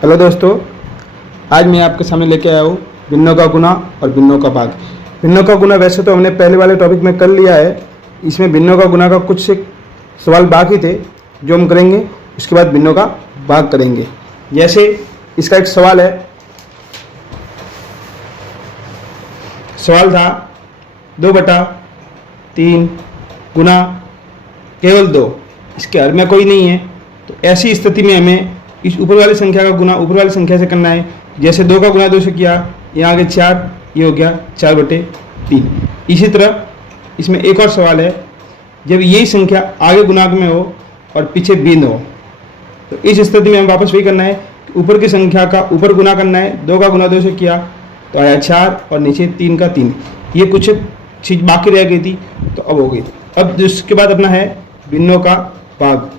Hello दोस्तों, आज मैं आपके सामने लेके आया हूँ भिन्नों का गुना और भिन्नों का भाग। भिन्नों का गुना वैसे तो हमने पहले वाले टॉपिक में कर लिया है। इसमें भिन्नों का गुना का कुछ से सवाल बाकी थे जो हम करेंगे, उसके बाद भिन्नों का भाग करेंगे। जैसे इसका एक सवाल है, सवाल था 2/3 गुना केवल 2, इसके हर में कोई नहीं है। तो ऐसी स्थिति में हमें इस ऊपर वाली संख्या का गुना ऊपर वाली संख्या से करना है। जैसे 2 का गुना 2 से किया, यहाँ आगे 4, ये हो गया 4/3। इसी तरह इसमें एक और सवाल है, जब यही संख्या आगे गुणांक में हो और पीछे भिन्न हो, तो इस स्थिति में हम वापस वही करना है, ऊपर की संख्या का ऊपर गुना करना है। 2 का गुना 2 से किया तो आया 4 और नीचे 3 का 3। ये कुछ चीज़ बाकी रह गई थी तो अब हो गई। अब इसके बाद अपना है भिन्नों का भाग।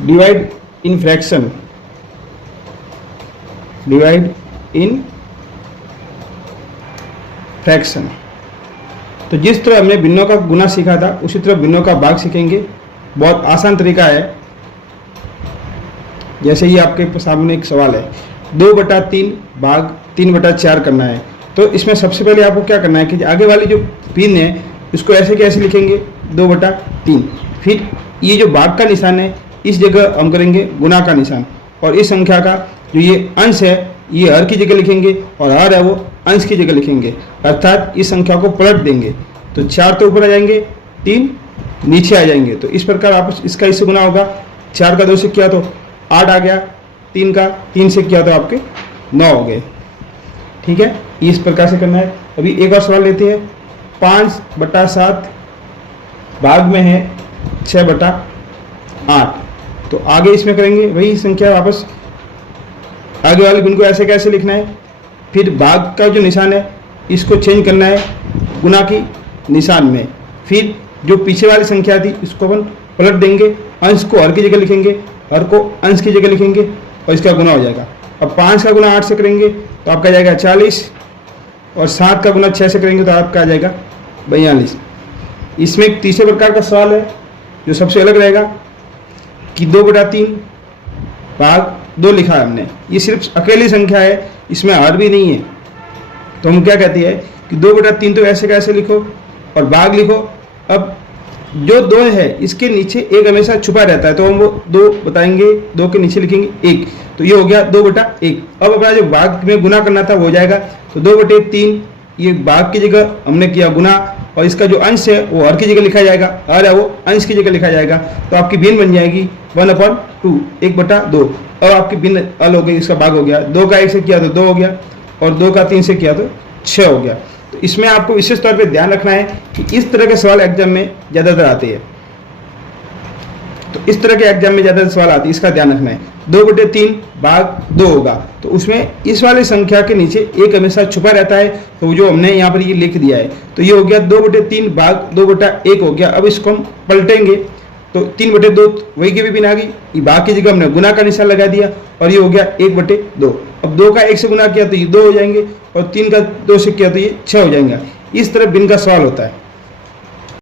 Divide in fraction, divide in fraction. तो जिस तरह हमने भिन्नों का गुना सीखा था उसी तरह भिन्नों का भाग सीखेंगे। बहुत आसान तरीका है। जैसे ही आपके सामने एक सवाल है, 2/3 भाग 3/4 करना है। तो इसमें सबसे पहले आपको क्या करना है कि आगे वाली जो भिन्न है इसको ऐसे कैसे लिखेंगे, 2/3। फिर ये जो भाग का निशान है इस जगह हम करेंगे गुना का निशान, और इस संख्या का जो ये अंश है ये हर की जगह लिखेंगे और हर है वो अंश की जगह लिखेंगे, अर्थात इस संख्या को पलट देंगे। तो 4 तो ऊपर आ जाएंगे, 3 नीचे आ जाएंगे। तो इस प्रकार आप इसका इससे गुना होगा। 4 का 2 से किया तो 8 आ गया, 3 का 3 से किया तो आपके 9 हो गए। ठीक है, इस प्रकार से करना है। अभी एक और सवाल लेते हैं। 5/7 भाग में है 6/8। तो आगे इसमें करेंगे वही संख्या, वापस आगे वाले गुण को ऐसे कैसे लिखना है। फिर भाग का जो निशान है इसको चेंज करना है गुना की निशान में। फिर जो पीछे वाली संख्या थी इसको अपन पलट देंगे, अंश को हर की जगह लिखेंगे, हर को अंश की जगह लिखेंगे और इसका गुना हो जाएगा। अब 5 का गुना 8 से करेंगे तो आपका आ जाएगा 40, और 7 का गुना 6 से करेंगे तो आपका आ जाएगा 42। इसमें एक तीसरे प्रकार का सवाल है जो सबसे अलग रहेगा कि 2/3 भाग 2 लिखा है हमने, ये सिर्फ अकेली संख्या है, इसमें हर भी नहीं है। तो हम क्या कहते हैं कि 2/3 तो ऐसे कैसे लिखो और भाग लिखो। अब जो 2 है इसके नीचे 1 हमेशा छुपा रहता है, तो हम वो 2 बताएंगे, 2 के नीचे लिखेंगे 1, तो ये हो गया 2/1। अब अपना जो भाग में गुना करना था वो हो जाएगा। तो 2/3 ये भाग की जगह हमने किया गुना, और इसका जो अंश है वो हर की जगह लिखा जाएगा, हर है वो अंश की जगह लिखा जाएगा। तो आपकी भिन्न बन जाएगी 1/2, 1/2। और आपकी भिन्न अल हो गई, इसका भाग हो गया। 2 का 1 से किया तो 2 हो गया, और 2 का 3 से किया तो 6 हो गया। तो इसमें आपको विशेष तौर पे ध्यान रखना है कि इस तरह के सवाल एग्जाम में ज़्यादातर आते हैं। तो इस तरह के एग्जाम में ज़्यादातर सवाल आते हैं, इसका ध्यान रखना है। 2/3 भाग 2 होगा तो उसमें इस वाली संख्या के नीचे 1 हमेशा छुपा रहता है, तो जो हमने यहाँ पर ये लिख दिया है। तो ये हो गया 2/3 भाग 2/1 हो गया। अब इसको हम पलटेंगे तो 3/2 वही की भी भिन्न आ गई, ये भाग की जगह हमने गुना का निशान लगा दिया और ये हो गया 1/2। अब 2 का 1 से गुना किया तो ये 2 हो जाएंगे, और 3 का 2 से किया तो ये 6 हो जाएंगे। इस तरह भिन्न का सवाल होता है।